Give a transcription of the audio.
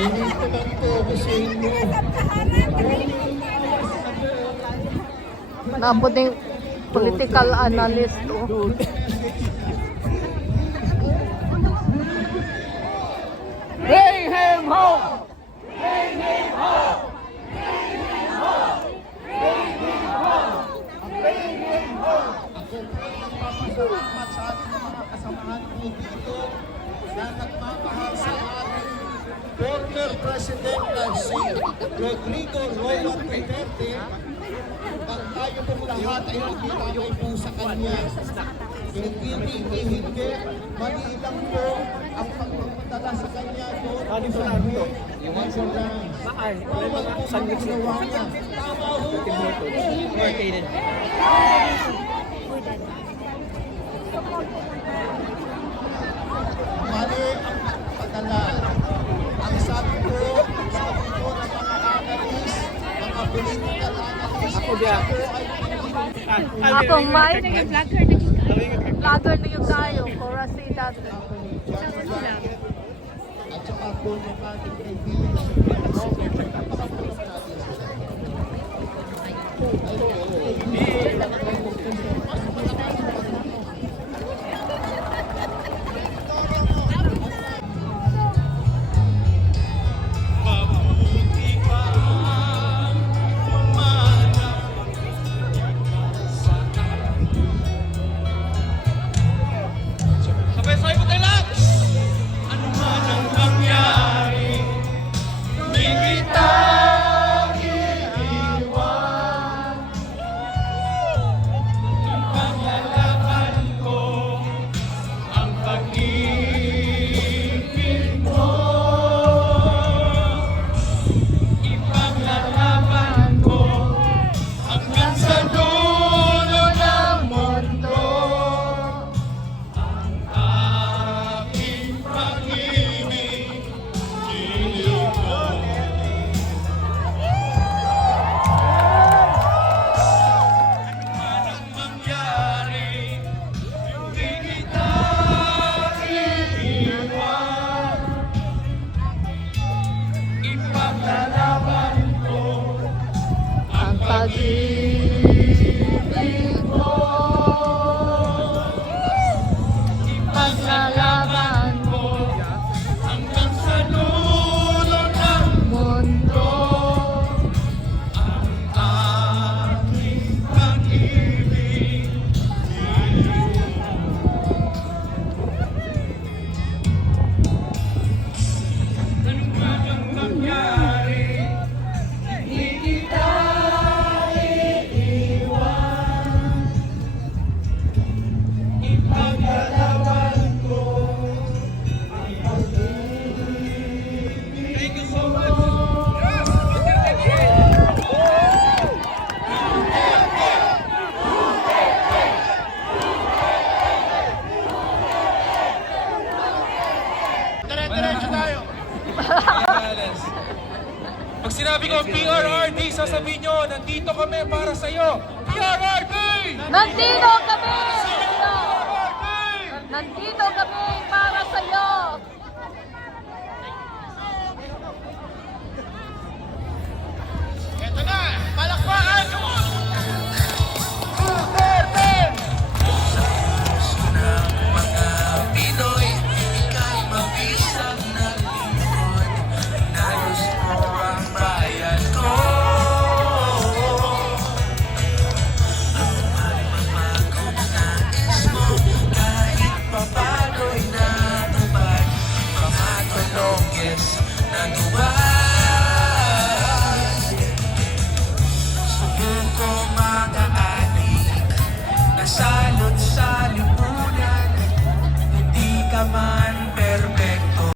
Dito lang po ako sa inyo. Naabot yung political analyst. Oh. Bring him home! Bring him home! Bring him home! Bring him home! Bring him home! Ako po ang papasalamat sa ating mga kasamahan po dito na nagmamahal sa ating former President na si Rodrigo Roy Duterte. At tayo pong lahat ay nagkilagay po sa kanya. Hindi, mali lang po ang pagpapadala sa kanya doon sa Netherlands. Bawal po ang ginawa niya. Tama ho ba? Mali ang pagpapadala. Ang sabi ko ng mga analyst, mga political analyst, ako ay Akong may vlogger na yung tayo. Kora si dati. at saka po ng ating kaibigan na si pag-ibig mo, ipaglalaban mo hanggang sa dulo ng mundo. aking pag-ibig. Ano man ang mangyari, hindi kita iiwan. Ipaglalaban ko ang pag-ibig. Thank you so much. Dire-diretso tayo. Pag sinabi ko PRRD, sasabihin nyo, nandito kami para sa'yo. PRRD! Nandito kami! PRRD! Nandito kami para sa'yo! Ito na, palakpakan! Duterte! Salud, salud